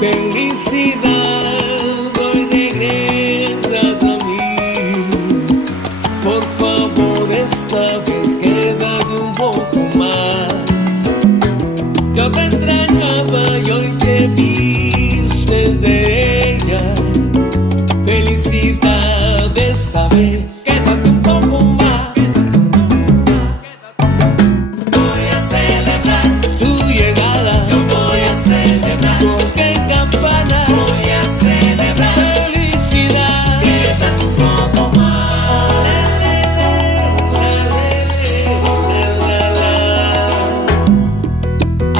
Felicidad, hoy regresas a mí. Por favor, esta vez quédate un poco más. Yo te extrañaba y hoy te vistes de ella. Felicidad, esta vez quédate un poco más. Voy a celebrar tu llegada. Yo voy a celebrar. Toque campana. Voy a celebrar. Felicidad, quédate un poco más.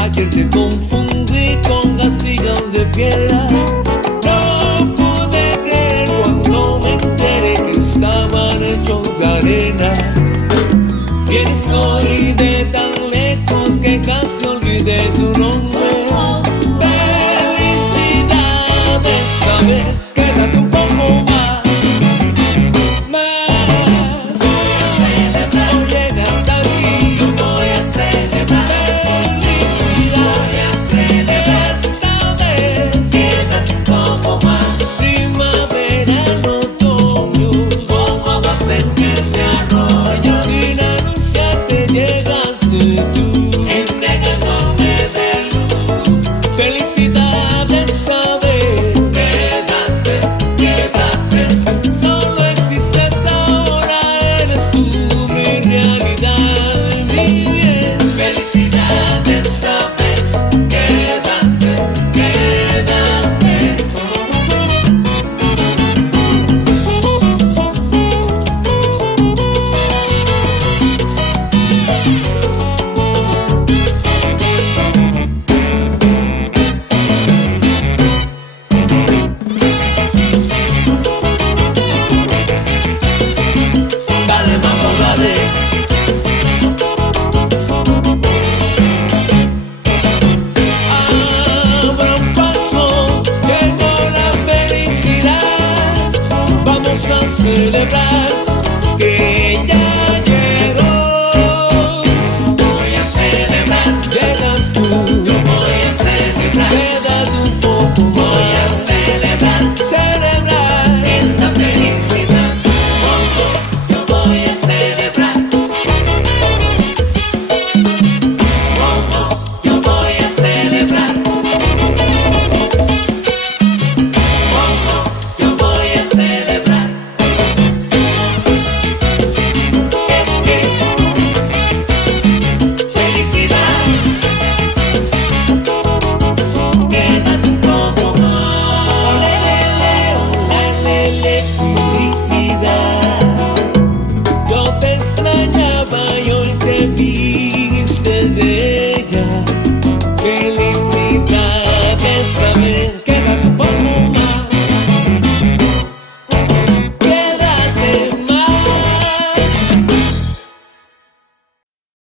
Ayer te confundí con astillas de piedra. No pude creer cuando me enteré que estaban hechos de arena. Vienes hoy de tan lejos que casi olvidé tu nombre. Felicidad, esta vez quédate un poco más. Voy a celebrar. No llegas a mí. Yo voy a celebrar. Felicidad, voy a celebrar. Esta vez quédate un poco más. Primavera, otoño, como agua fresca en mi arroyo. Sin anunciarte llegaste tú, entregándome de luz. Felicidad.